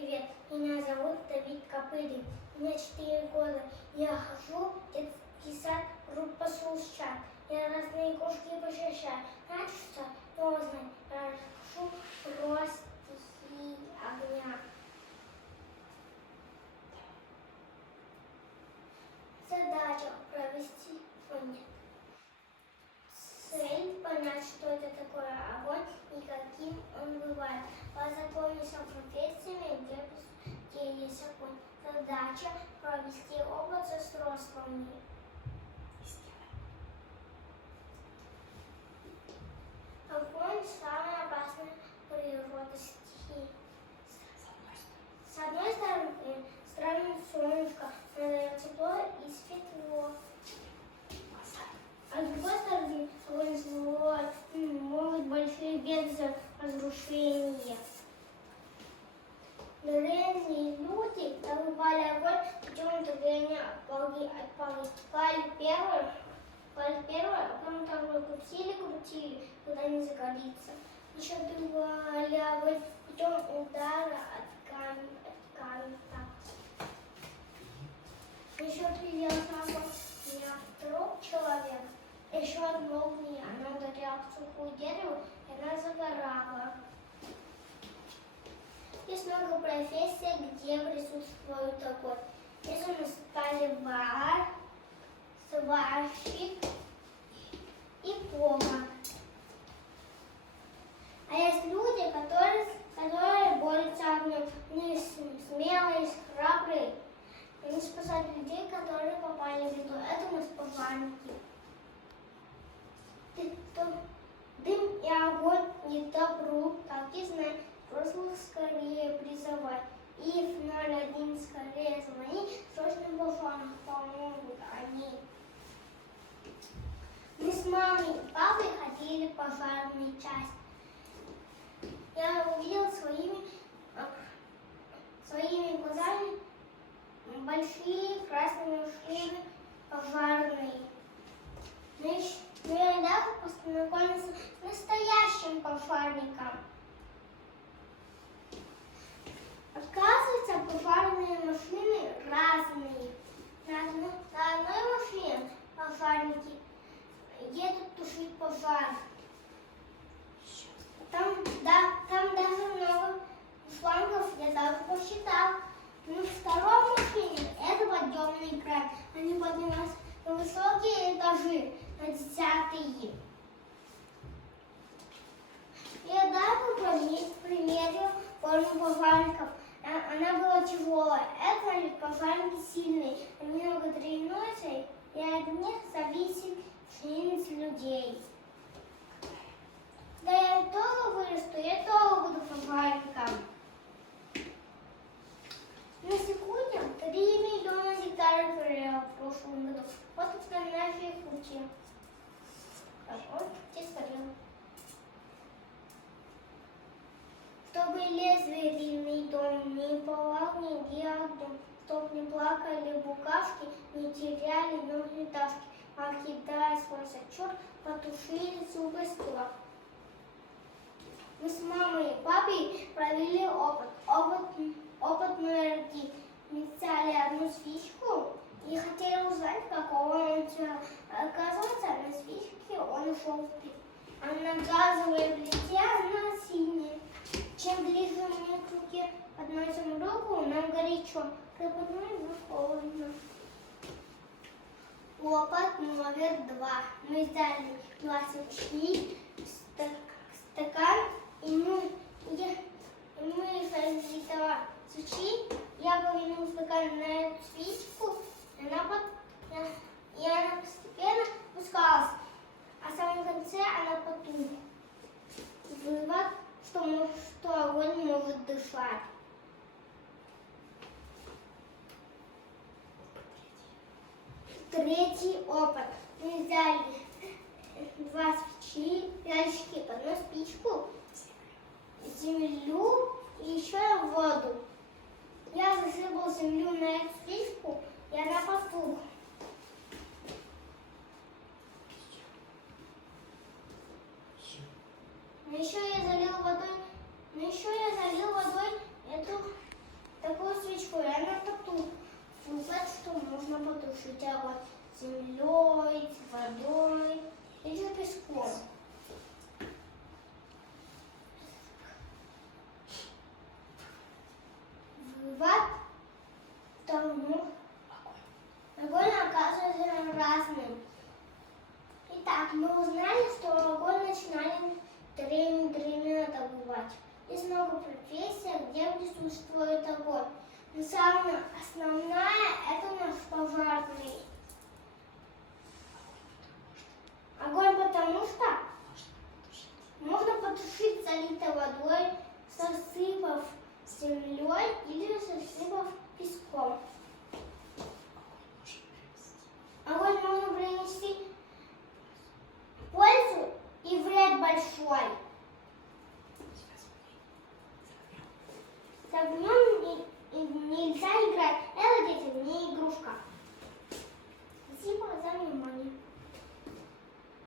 привет, меня зовут Давид Копылин, мне 4 года, я хожу в детский сад, группа Сулчан, я разные кружки посещаю, начался поздно, я хожу про стихи огня. Задача провести нет. Цель понять, что это такое огонь и каким он бывает. Познакомиться с профессиями, где есть огонь. Задача провести опыт со взрослыми. Огонь самая опасная природа стихии. С одной стороны солнышко, надо тепло и светло. А с другой стороны, огонь злой, могут большие беды, разрушения. Древние люди добывали огонь путем удаления от полы. Пали первое, а потом второе крутили, куда не загорится. Еще добывали огонь путем удара от камня. Еще прилился огонь на труп человека. Еще от молнии она ударяла в сухое дерево, и она загорала. Есть много профессий, где присутствует огонь. Есть у нас поливар, сварщик и повар. А есть люди, которые борются огнем. Они смелые, храбрые. Они спасают людей, которые попали в беду. Это у нас пожарники. Дым и огонь не добру, так и знай. Взрослых скорее призывай. И в 01 скорее звони. Срочно пожарным помогут они. Мы с мамой и папой ходили в пожарную часть. Я увидел своими глазами большие красные машины пожарные. Но я недавно познакомился с настоящим пожарником. Оказывается, пожарные машины разные. На одной машине пожарники едут тушить пожар. Там даже много шлангов, я даже посчитал. Но в второй машине это подъемный кран. Они поднимаются на высокие этажи, на 10-е. Я даже примерил форму пожарников. Она была тяжелая. Это значит, пожарники сильные. Они много тренируются, и от них зависит жизнь людей. Да я тоже вырасту, я тоже буду пожарником. На сегодня 3 миллиона гектаров в прошлом году. Вот это наши пути. Вот здесь сгорел. Чтобы лезвие длинный дом не пылал нигде огнем, чтоб не плакали букашки, не теряли ногташки, а кидая свой зачет, потушили зубы стла. Мы с мамой и папой провели опыт номер 1. Мы взяли одну спичку и хотели узнать, какого он цвета. Оказывается, на спичке он желтый, а на газовой плите она синяя. Чем ближе мы к руке подносим руку, нам горячо, к одной нам холодно. Опыт номер 2. Мы взяли 2 свечи, стакан, и мы из этого свечи, я повернул стакан на эту спичку, и она постепенно спускалась, а в самом конце она потухла. Вывод, что огонь может дышать. Третий опыт. Мы взяли 2 свечи, ящики, одну спичку, землю и еще воду. Я засыпал землю на эту спичку, и она потухла. Но еще я залил водой эту такую свечку я натоплю. Бывает, что можно потушить огонь землей, водой или песком. Вывод тому огонь оказывается разным. Итак, мы узнали, что огонь начинали древние добывать. Есть много профессий, где существует огонь. Но самая основная – это наш пожарный. Огонь потому что можно потушить залитой водой, засыпав землей или засыпав песком. Огонь можно принести пользу и вред большой. С огнем